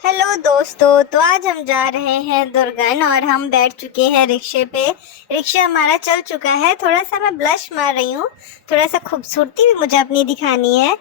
Hello दोस्तों, तो आज हम जा रहे हैं दुर्गन और हम बैठ चुके हैं रिक्शे पे। रिक्शा हमारा चल चुका है। थोड़ा सा मैं ब्लश मार रही हूँ, थोड़ा सा खूबसूरती भी मुझे अपनी दिखानी है।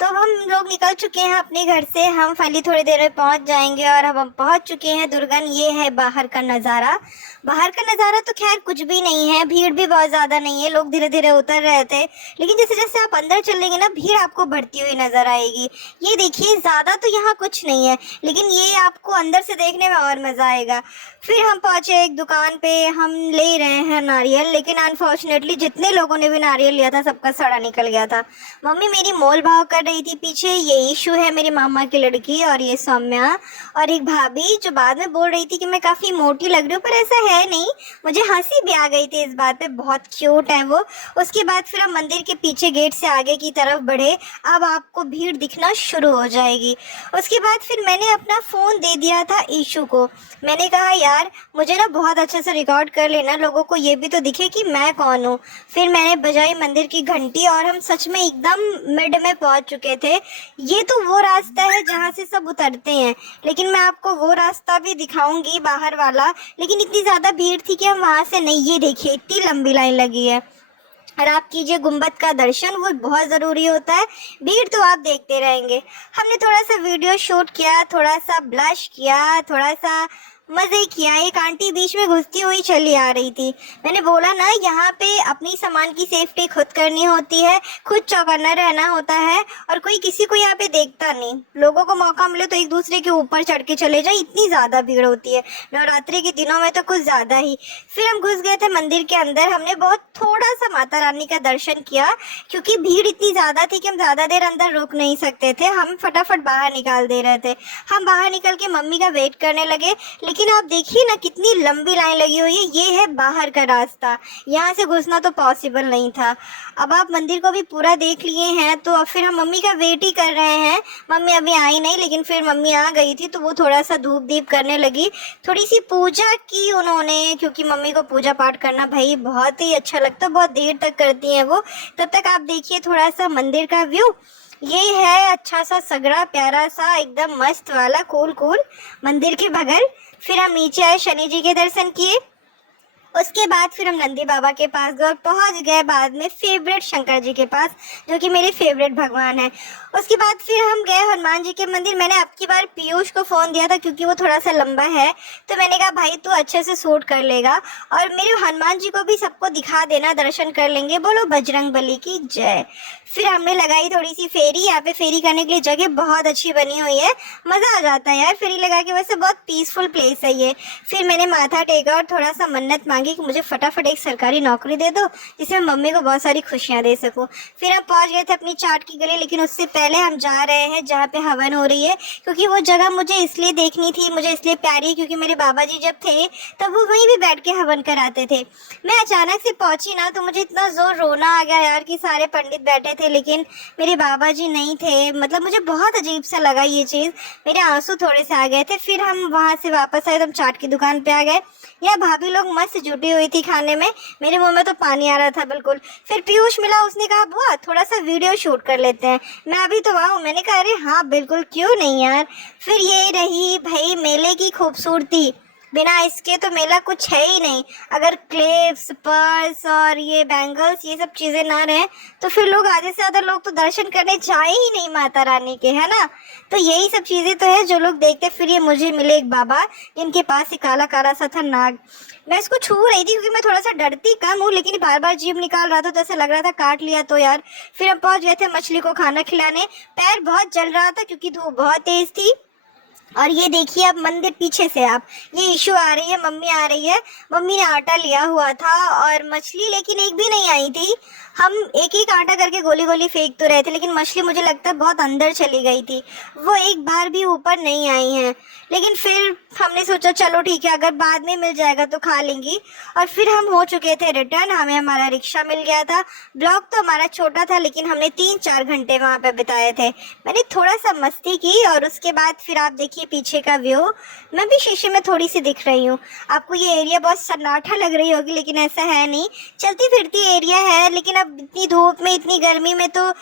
तो हम लोग निकल चुके हैं अपने घर से। हम फाइनली थोड़ी देर में पहुंच जाएंगे और अब हम पहुंच चुके हैं दुर्गन। ये है बाहर का नज़ारा। बाहर का नज़ारा तो खैर कुछ भी नहीं है, भीड़ भी बहुत ज़्यादा नहीं है, लोग धीरे धीरे उतर रहे थे। लेकिन जैसे जैसे आप अंदर चलेंगे ना, भीड़ आपको बढ़ती हुई नज़र आएगी। ये देखिए, ज़्यादा तो यहाँ कुछ नहीं है, लेकिन ये आपको अंदर से देखने में और मज़ा आएगा। फिर हम पहुंचे एक दुकान पे, हम ले रहे हैं नारियल, लेकिन अनफॉर्चुनेटली जितने लोगों ने भी नारियल लिया था सबका सड़ा निकल गया था। मम्मी मेरी मोल भाव कर रही थी पीछे। ये इशू है मेरे मामा की लड़की, और ये सौम्या और एक भाभी जो बाद में बोल रही थी कि मैं काफ़ी मोटी लग रही हूँ, पर ऐसा है नहीं। मुझे हंसी भी आ गई थी इस बात पे, बहुत क्यूट है वो। उसके बाद फिर हम मंदिर के पीछे गेट से आगे की तरफ बढ़े। अब आपको भीड़ दिखना शुरू हो जाएगी। उसके बाद फिर मैंने अपना फ़ोन दे दिया था ईशू को। मैंने कहा यार मुझे ना बहुत अच्छे से रिकॉर्ड कर लेना, लोगों को ये भी तो दिखे कि मैं कौन हूँ। फिर मैंने बजाई मंदिर की घंटी और हम सच में एकदम मिड में पहुंच चुके थे। ये तो वो रास्ता है जहाँ से सब उतरते हैं, लेकिन मैं आपको वो रास्ता भी दिखाऊंगी बाहर वाला। लेकिन इतनी ज़्यादा भीड़ थी कि हम वहाँ से नहीं, ये देखिए इतनी लंबी लाइन लगी है। और आप कीजिए गुंबद का दर्शन, वो बहुत ज़रूरी होता है। भीड़ तो आप देखते रहेंगे। हमने थोड़ा सा वीडियो शूट किया, थोड़ा सा ब्लश किया, थोड़ा सा मज़े किया। एक आंटी बीच में घुसती हुई चली आ रही थी। मैंने बोला ना, यहाँ पे अपनी सामान की सेफ्टी खुद करनी होती है, खुद चौकन्ना रहना होता है, और कोई किसी को यहाँ पे देखता नहीं। लोगों को मौका मिले तो एक दूसरे के ऊपर चढ़ के चले जाए, इतनी ज़्यादा भीड़ होती है नवरात्रि के दिनों में तो कुछ ज़्यादा ही। फिर हम घुस गए थे मंदिर के अंदर। हमने बहुत थोड़ा सा माता रानी का दर्शन किया, क्योंकि भीड़ इतनी ज़्यादा थी कि हम ज़्यादा देर अंदर रुक नहीं सकते थे। हम फटाफट बाहर निकाल दे रहे थे। हम बाहर निकल के मम्मी का वेट करने लगे, लेकिन आप देखिए ना कितनी लंबी लाइन लगी हुई है। ये है बाहर का रास्ता, यहाँ से घुसना तो पॉसिबल नहीं था। अब आप मंदिर को भी पूरा देख लिए हैं, तो अब फिर हम मम्मी का वेट ही कर रहे हैं। मम्मी अभी आई नहीं, लेकिन फिर मम्मी आ गई थी तो वो थोड़ा सा धूप दीप करने लगी, थोड़ी सी पूजा की उन्होंने, क्योंकि मम्मी को पूजा पाठ करना भाई बहुत ही अच्छा लगता है, बहुत देर तक करती हैं वो। तब तक आप देखिए थोड़ा सा मंदिर का व्यू। ये है अच्छा सा सगड़ा, प्यारा सा, एकदम मस्त वाला, कूल कूल मंदिर के बगल। फिर हम नीचे आए, शनि जी के दर्शन किए। उसके बाद फिर हम नंदी बाबा के पास गए और पहुंच गए बाद में फेवरेट शंकर जी के पास, जो कि मेरे फेवरेट भगवान है। उसके बाद फिर हम गए हनुमान जी के मंदिर। मैंने अब की बार पीयूष को फ़ोन दिया था, क्योंकि वो थोड़ा सा लंबा है, तो मैंने कहा भाई तू अच्छे से शूट कर लेगा, और मेरे हनुमान जी को भी सबको दिखा देना, दर्शन कर लेंगे। बोलो बजरंग बली की जय। फिर हमने लगाई थोड़ी सी फेरी। यहाँ पे फेरी करने के लिए जगह बहुत अच्छी बनी हुई है, मज़ा आ जाता है यार फेरी लगा के। वैसे बहुत पीसफुल प्लेस है ये। फिर मैंने माथा टेका और थोड़ा सा मन्नत मांगी कि मुझे फटाफट एक सरकारी नौकरी दे दो, जिसमें मम्मी को बहुत सारी खुशियाँ दे सकूँ। फिर हम पहुँच गए थे अपनी चाट की गली, लेकिन उससे पहले हम जा रहे हैं जहाँ पे हवन हो रही है, क्योंकि वो जगह मुझे इसलिए देखनी थी, मुझे इसलिए प्यारी है, क्योंकि मेरे बाबा जी जब थे तब वो वहीं भी बैठ के हवन कराते थे। मैं अचानक से पहुंची ना, तो मुझे इतना जोर रोना आ गया यार कि सारे पंडित बैठे थे लेकिन मेरे बाबा जी नहीं थे। मतलब मुझे बहुत अजीब सा लगा ये चीज़, मेरे आंसू थोड़े से आ गए थे। फिर हम वहाँ से वापस आए तो हम चाट की दुकान पे आ गए। यह भाभी लोग मस्त जुटी हुई थी खाने में, मेरे मुंह में तो पानी आ रहा था बिल्कुल। फिर पीयूष मिला, उसने कहा बुआ थोड़ा सा वीडियो शूट कर लेते हैं। मैं अभी तो आऊँ, मैंने कहा अरे हाँ बिल्कुल, क्यों नहीं यार। फिर ये रही भाई मेले की खूबसूरती, बिना इसके तो मेला कुछ है ही नहीं। अगर क्लिप्स, पर्स और ये बैंगल्स, ये सब चीज़ें ना रहें तो फिर लोग, आधे से ज़्यादा लोग तो दर्शन करने जाए ही नहीं माता रानी के, है ना। तो यही सब चीज़ें तो है जो लोग देखते। फिर ये मुझे मिले एक बाबा, जिनके पास एक काला काला सा था नाग। मैं इसको छू रही थी क्योंकि मैं थोड़ा सा डरती कम हूँ, लेकिन बार बार जीभ निकाल रहा था तो ऐसा लग रहा था काट लिया तो यार। फिर हम पहुँच गए थे मछली को खाना खिलाने। पैर बहुत जल रहा था क्योंकि धूप बहुत तेज़ थी। और ये देखिए अब मंदिर पीछे से, आप ये इशू आ रही है, मम्मी आ रही है। मम्मी ने आटा लिया हुआ था और मछली लेकिन एक भी नहीं आई थी। हम एक एक आटा करके गोली गोली फेंक तो रहे थे, लेकिन मछली मुझे लगता है बहुत अंदर चली गई थी, वो एक बार भी ऊपर नहीं आई है। लेकिन फिर हमने सोचा चलो ठीक है, अगर बाद में मिल जाएगा तो खा लेंगी। और फिर हम हो चुके थे रिटर्न, हमें हमारा रिक्शा मिल गया था। ब्लॉक तो हमारा छोटा था, लेकिन हमने 3-4 घंटे वहाँ पे बिताए थे। मैंने थोड़ा सा मस्ती की और उसके बाद फिर आप देखिए पीछे का व्यू। मैं भी शीशे में थोड़ी सी दिख रही हूँ आपको। ये एरिया बहुत सन्नाटा लग रही होगी, लेकिन ऐसा है नहीं, चलती फिरती एरिया है। लेकिन अब इतनी धूप में, इतनी गर्मी में तो